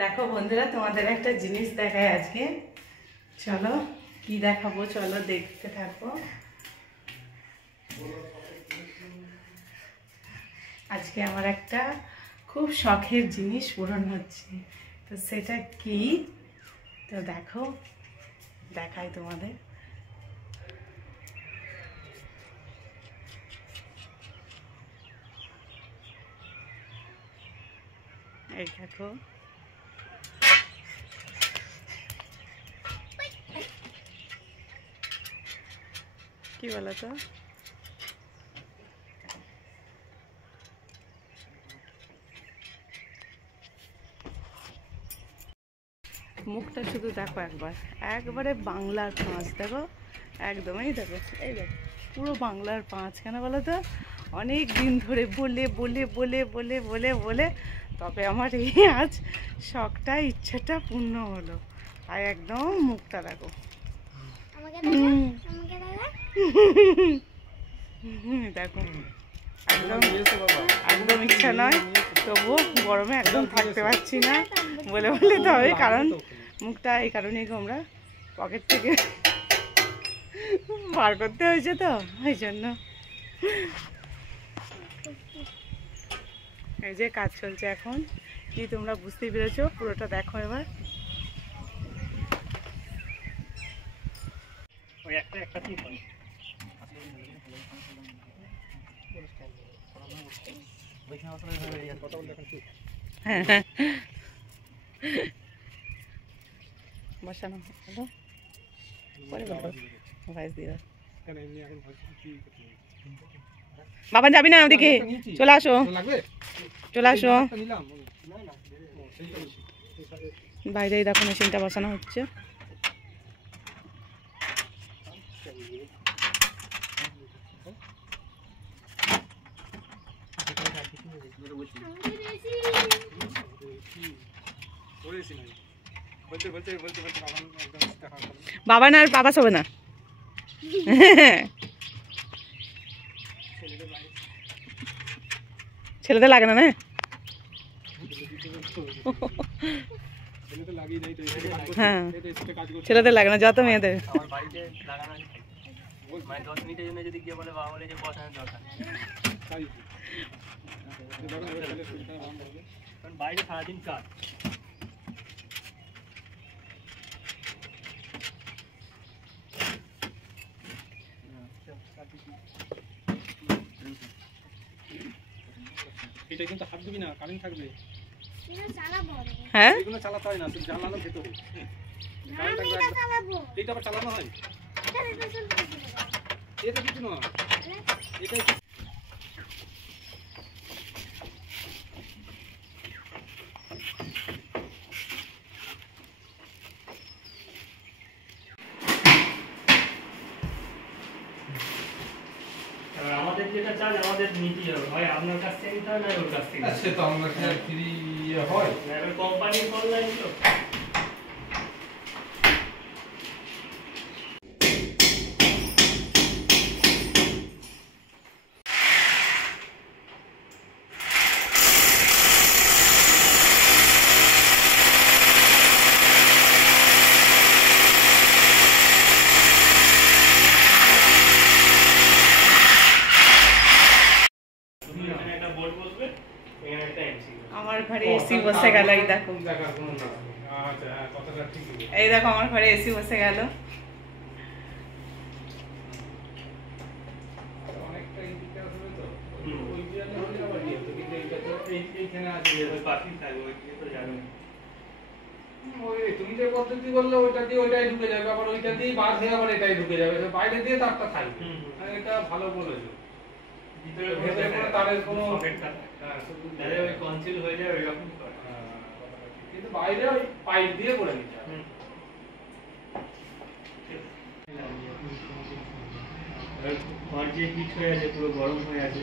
দেখো বন্ধুরা, তোমাদের একটা জিনিস দেখাই আজকে। চলো কি দেখাবো, চলো দেখতে থাকো। আজকে আমার একটা খুব শখের জিনিস পূরণ হচ্ছে, তো সেটা কি তো দেখো, দেখাই তোমাদের। এই দেখো, কি বলো তো, মুখটা শুধু দেখো একবার, একবারে বাংলার পাঁচ দেখো, একদমই দেখো, এই দেখো পুরো বাংলার পাঁচ। কেন বলো তো, অনেক দিন ধরে বলে বলে বলে বলে বলে বলে তবে আমার এই আজ শখটা, ইচ্ছাটা পূর্ণ হলো। তাই একদম মুখটা দেখো, দেখো একদম একদম ইচ্ছা নয়, তবুও গরমে একদম থাকতে পারছি না বলে বলে তবে, কারণ মুখটা এই কারণেই আমরা পকেট থেকে বার করতে হয়েছে, তো এই জন্য। এই যে কাজ চলছে এখন, কি তোমরা বুঝতেই পেরেছো, পুরোটা দেখো এবার। বসানো হলো, পরে ভয়েস দিয়ে বাবা, যাবি না ওদিকে, চলে আসো চলে আসো। বাইরে দেখো মেশিনটা বসানো হচ্ছে। বাবা না, আর বাবা হবে না, ছেলেদের লাগে না, না হ্যাঁ ছেলেদের লাগে না, যত মেয়েদের। বাইরে সারাদিন কাজ, এটা কিন্তু হাত দিবি না, কারেন্ট থাকবে। হ্যাঁ এগুলো চালাতে হয় না, তুই জ্বালানো ভেতরে কারেন্ট থাকবে। এইটা আবার চালানো হয়, এটা কিছু না, এটাই আমাদের যেটা চাল, আমাদের নীতি হয় আপনার কাছ থেকে নিতে হয় না ওর কাছ থেকে। সে তো আমরা ফ্রি হয়, এবার কোম্পানির অনলাইন তো। আমার ঘরে এসি বসে গেল, এই দেখো, এই দেখো আমার ঘরে এসি বসে গেল। তুমি যে পদ্ধতি বললে ওইটা দিয়ে ওইটাই ঢুকে যাবে, আবার ওইটা দিয়ে বার হয়ে আবার এটাই ঢুকে যাবে, বাইরে দিয়ে তারটা থাকবে। এটা ভালো বলেছো, ভিতরে কোনো তারের কোনো ওই কনসিল হয়ে যায় ওইরকম, কিন্তু বাইরে ওই পাইপ দিয়ে করে নিতে হবে। ঘর যে হিট হয়ে আছে, পুরো গরম হয়ে আছে,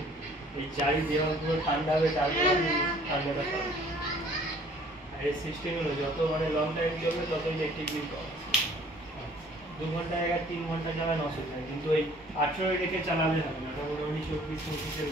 এই চারি দেওয়াল পুরো ঠান্ডা হবে, তারপর ঠান্ডাটা পাবে। আর এই সিস্টেম হলো যত মানে লং টাইম চলবে তত ইলেকট্রিক বিল কম। 2 ঘন্টা জায়গায় 3 ঘন্টা চালানো অসুবিধা, কিন্তু ওই 18 রেখে চালালে হবে না, মোটামুটি 24-25 এর